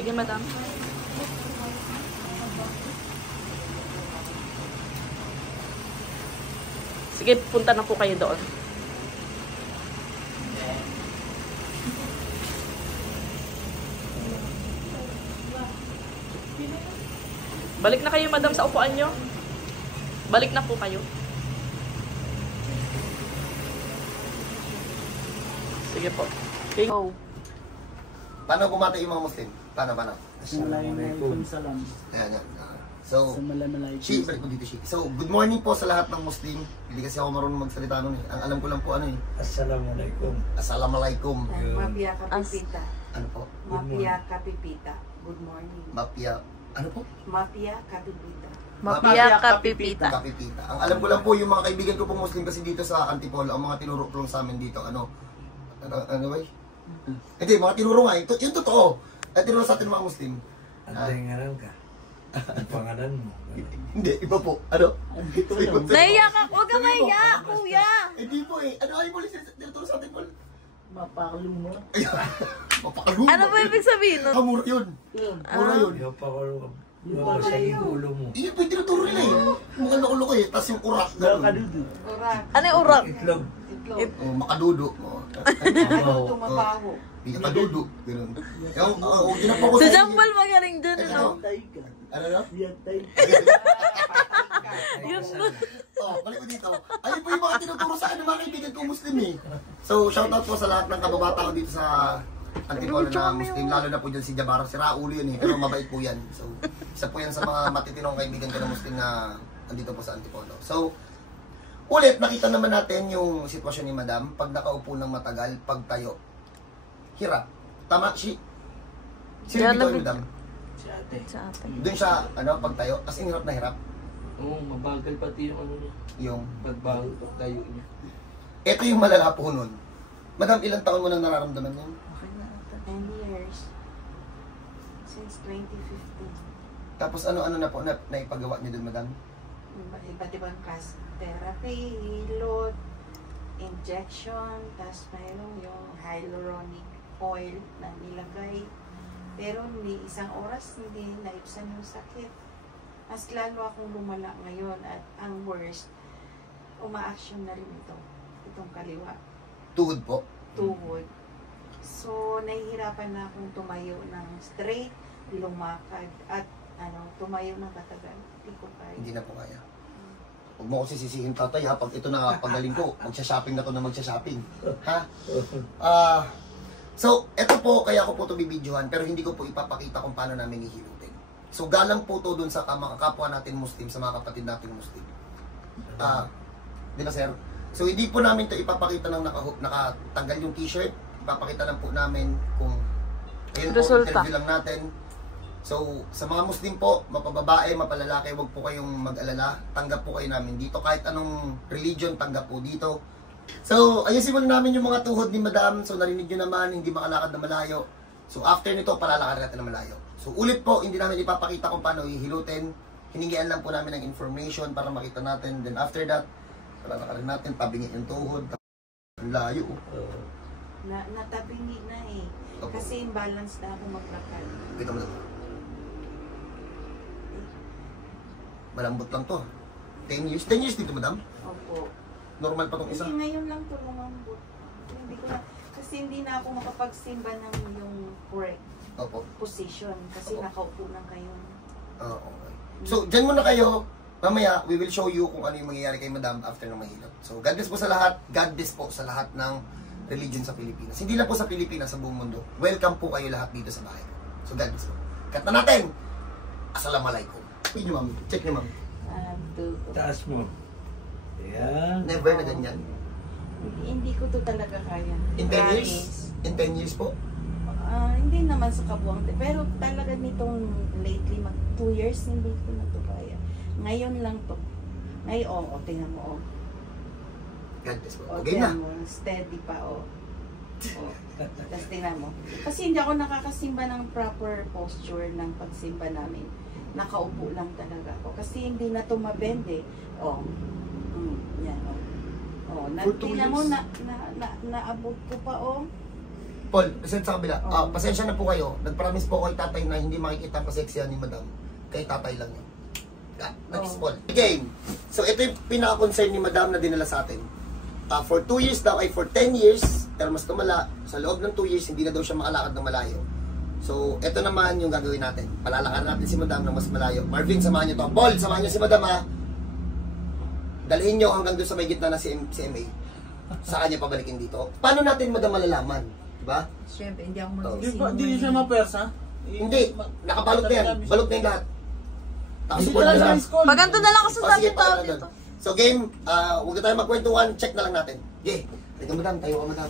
Sige, madam. Sige, punta na po kayo doon. Balik na kayo, madam, sa upuan nyo. Balik na po kayo. Sige po. Okay. Oh. Paano bumati yung mga Muslim? Paano? Assalamualaikum salam. Ayan. So, Assalamualaikum. balik mo dito, Shi. So, good morning po sa lahat ng Muslim. Hindi kasi ako marunong magsalita nun eh. Ang alam ko lang po ano eh. Assalamualaikum. Assalamualaikum. Mafia Kapipita. Ano po? Mafia Kapipita. Good morning. Mafia. Ano po? Mafia Kapipita. Mafia Kapipita. Kapipita. Ang alam ko lang po, yung mga kaibigan ko po Muslim kasi dito sa Antipolo, ang mga tinuro po sa amin dito, ano ba? Hindi, mga tinuro nga, yung totoo. At tinuro sa atin mga Muslim. Ano yung ngaran ka? Ang pangalan mo? Hindi, iba po. Ano? Naiya ka! Huwag ka maiya, kuya! Hindi po eh. Ano ay po tinuturo sa atin po? Mapakalu mo? Mapakalu. Ano ba ibig sabihin? No? Mura yun. Mura yun. Mapakalu. Mapakalu sa igulo mo. Iyon po yung tinuturo nila eh. Mukhang nakuloko eh. Tapos yung urak. Kadudo. Orak. Ano yung urak? Itlog. Itlog. Oh, makadudo. Tumabaho. Makadudo. Ganun. Yung ginagawa ko Si sa Jambal magaling dun, ano? Ano na? Yun. Oh, balik ko dito. Ayun po yung mga tinuturo sa akin ng mga kaibigan ko Muslim eh. So, shoutout po sa lahat ng kababata ko dito sa Antipolo na Muslim. Lalo na po dyan si Jabar. Si Raulo yun eh. Pero mabait po yan. So, isa po yan sa mga matitinong kaibigan ko na Muslim na andito po sa Antipolo. So, ulit, nakita naman natin yung sitwasyon ni Madam. Pag nakaupo ng matagal, pagtayo. Hirap. Tama, Sino Yan dito lang- Madam? Si ate. Sa atin. Doon siya, pagtayo. As in, hirap na hirap. Oo, mabagal pati yung ano niya. Yung, Pagbago, pagtayo niya. ito yung malala po nun. Madam, ilang taon mo nang nararamdaman yun? 10 years. Since 2015. Tapos ano-ano na po na naipagawa niyo doon, Madam? Iba't ibang cast therapy, load, injection, tapos mayroon yung hyaluronic oil na nilagay. Pero ni isang oras hindi naibsan yung sakit. Mas lalo akong lumala ngayon at ang worst, uma-action na rin itong kaliwa, Tuhod po. tuhod. So, nahihirapan na akong tumayo ng straight, lumakad, at tumayo ng katagal. Hindi ko kaya. Hindi na po kaya. Huwag mo ko sisisihin, tatay, ha? Pag ito nakapagaling ko, magsha-shopping na to na magsha-shopping. Ha? So, ito po, kaya ko po ito bibidyohan, pero hindi ko po ipapakita kung paano namin ihilutin. So, galang po to dun sa mga kapwa natin Muslim, sa mga kapatid natin Muslim. Di ba, sir? So, hindi po namin ito ipapakita ng nakatanggal yung t-shirt. Ipapakita lang po namin kung ayun po, Resulta. interview lang natin. So, sa mga Muslim po, mapababae, mapalalaki, wag po kayong mag-alala. Tanggap po kayo namin dito. Kahit anong religion, tanggap po dito. So, ayusin muna namin yung mga tuhod ni Madam. So, narinig nyo naman, hindi makalakad na malayo. So, after nito, palalakad natin na malayo. So, ulit po, hindi namin ipapakita kung paano hihilutin. Hiningian lang po namin ng information para makita natin. Then after that, palalakad natin, pabingin yung tuhod. Ang layo. Natabingi na eh. Opo. Kasi imbalance na ako maglakad. Kita mo lang. Malambot lang to. 10 years. 10 years dito, Madam. Opo. Normal pa tong isa. Kasi ngayon lang to lumambot. Hindi ko na, kasi hindi na ako makapagsimba ng yung correct Opo. position. Kasi Opo. nakaupo na kayo. Okay. So, dyan muna kayo. Mamaya, we will show you kung ano yung mangyayari kay Madam after ng mahilot. So, God bless po sa lahat. God bless po sa lahat ng religion sa Pilipinas. Hindi lang po sa Pilipinas, sa buong mundo. Welcome po kayo lahat dito sa bahay. So, God bless po. Cut na natin. Assalamualaikum. Uy, nyo, ma'am. Check nyo, ma'am. Taas mo. Ayan. Never na ganyan. Hindi ko to talaga kaya. In 10 years? Promise. In 10 years po? Hindi naman sa kabuang. Pero talaga nitong lately, 2 years, hindi ko na to kaya. Ngayon lang to. Ngayon, tingnan mo, God bless po. O, Okay na. tingnan mo, steady pa, Tapos tingnan mo. Kasi hindi ako nakakasimba ng proper posture ng pagsimba namin. Nakaupo lang talaga ako. Kasi hindi na tumabend eh. Yan, tingnan mo, naabot ko pa, Paul, present sa kabila. Pasensya na po kayo. Nag-promise po kay tatay na hindi makikita ang kaseksihan ni madam. Kay tatay lang yun. Next, Paul. Okay. So, ito yung pinaka-concern ni madam na dinala sa atin. For 2 years daw, ay for 10 years, pero mas tumala, sa loob ng 2 years, hindi na daw siya makalakad ng malayo. So, ito naman yung gagawin natin. Palalakaran natin si madam ng mas malayo. Marvin, samahan niyo to. Paul, samahan niyo si madam ha. Dalhin niyo hanggang doon sa may gitna na si CMA. Sa kanya pabalikin dito. Paano natin madam malalaman? Diba? Siyempre, hindi ako Hindi siya mapersa? Hindi. Nakabalot na yan. Balot na yung lahat. Nakasupport na lang. Paganto na lang kasi O, sa sige, ating tao paano dito. doon? So game, huwag na tayo magkwentuhan. Check na lang natin. Okay. Halika madam, tayo ka madam.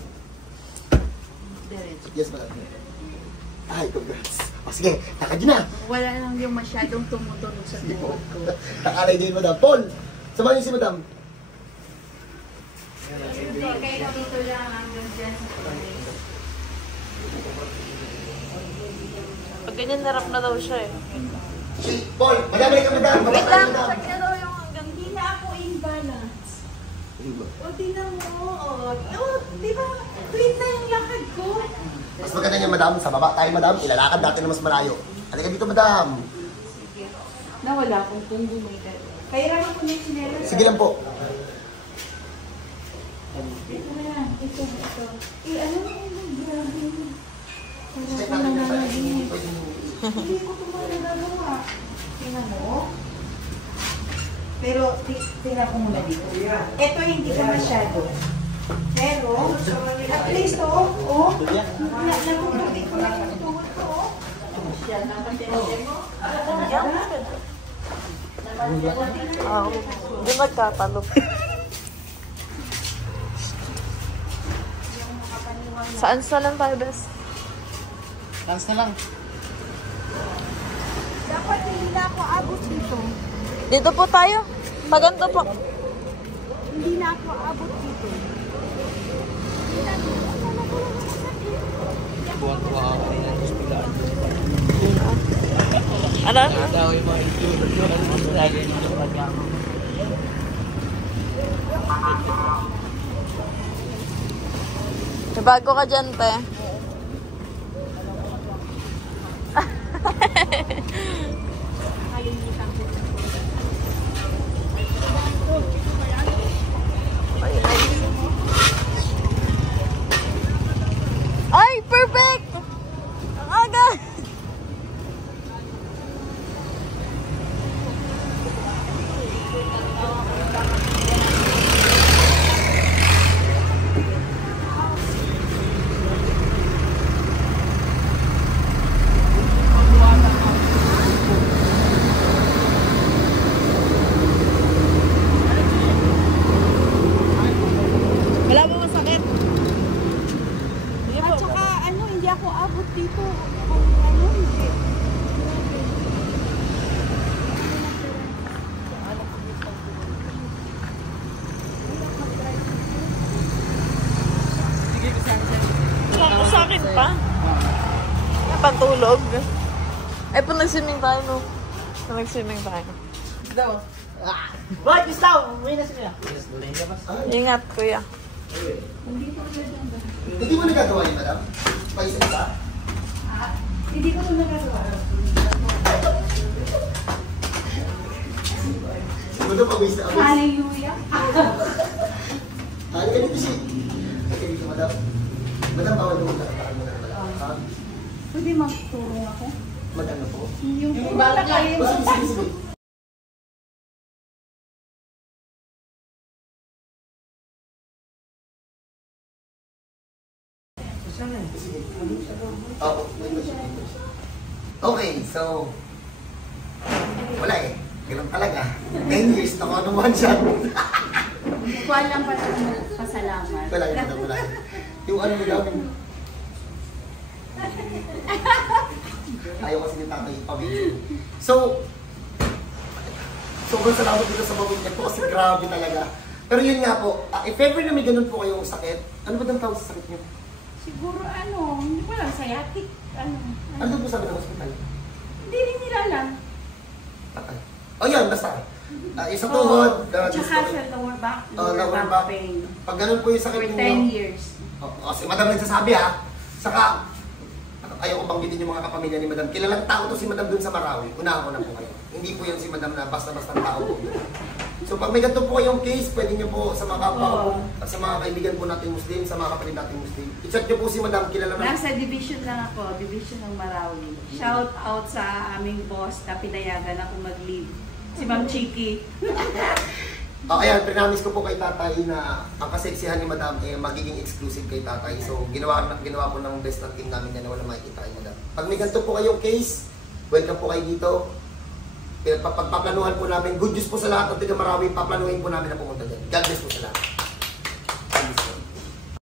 Yes madam. Ay, congrats. O sige, takad yun na. Wala lang yung masyadong tumutunog sa tuhod ko. Nakalay din madam. Paul, samahan niyo si madam. Hindi, kayo dito lang hanggang dyan sa place. Pag ganyan, narap na daw siya eh. Paul, madam, halika madam. Wait lang, Madam. check niya daw yung hanggang Hindi na ako imbalance. O, tingnan mo. O, di ba? Tweet na yung lakad ko. Mas maganda niya madam. Sa baba tayo madam. Ilalakad natin na mas malayo. Halika dito madam. Nawala akong kung bumita. Kailangan ko na yung sinelas. Sige lang po. Ito na lang. Ito. Ano mo yung grabe? Check natin yung side. Hindi ko ito magagawa. Tingnan mo. Pero, tingnan ko muna dito. Ito hindi ko masyado. Pero, at least, nakukulit ko lang yung tuhod ko, Yan, nakatinatin mo. Hindi magkatalo. Saan sa lang tayo, bes? Chance na lang. Dapat hindi na ako abot dito. Dito po tayo. Paganto po. Hindi na ako abot dito. Buwan-buwa ako ay nag-hospital. Ano? Daw yung mga ito. Lagi nito kanya ako. May bago ka dyan, te. Ay, perfect! Ang aga! Wala mo masakit. At saka, hindi ako abot dito. Kung hindi. Ako sa akin pa. Pantulog. Ay, pag nag-swimming tayo, no? Pag nag-swimming tayo. Daw. Bakit gusto? Uwi na sila. Ingat, kuya. Hindi mo nagagawa yun madam? Paisa-isa? Hindi ko ito nagagawa. Siguro pag-wis na abis. Hallelujah. Halika dito si. Halika dito madam. Madam, bawal mo na. Takal mo na madam. Pwede magturo ako? Mag-ano po? Yung bala kayo. O, sige, sige, sige. Okay, so wala eh. Ganun talaga. 10 years na ano one shot. Hindi ko alam pa pasalamat. Wala eh, wala. Yung ano mo gawin. Ayaw kasi ni tatay ipamigil. So, sobrang salamat dito sa mabigyan po kasi grabe talaga. Pero yun nga po, if ever na may ganun po kayong sakit, ano ba ang tawag sa sakit niyo? Siguro hindi ko lang, sciatic. Ano po sabi ng hospital? Hindi rin nila alam. Patay. O yun, basta. Isa tuhod. Tsaka sa lower back. Lower back. pain. Pag ganun po yung sakit For ninyo. 10 years. Kasi madam nagsasabi ha. Saka, ayaw ko banggitin yung mga kapamilya ni Madam. Kilalang tao to si Madam dun sa Marawi. Unahan ko na po kayo. Hindi po yan si Madam na basta-basta tao po. So pag may ganito po kayong case, pwede nyo po sa mga kapwa po, at sa mga kaibigan po natin Muslim, sa mga kapatid natin Muslim. I-chat nyo po si Madam, kilala na. Nasa division lang ako, division ng Marawi. Shout out sa aming boss na pinayagan ako mag-leave. Si Ma'am Chiki. Ayan, pinamis ko po kay tatay na ang kaseksihan ni Madam magiging exclusive kay tatay. So ginawa po ng best ng team namin na wala makikita kay Madam. Pag may ganito po kayong case, welcome po kayo dito. Pagpaplanuhan po namin, good news po sa lahat ng taga Marawi, paplanuhin po namin na pumunta dyan. God bless po sa lahat.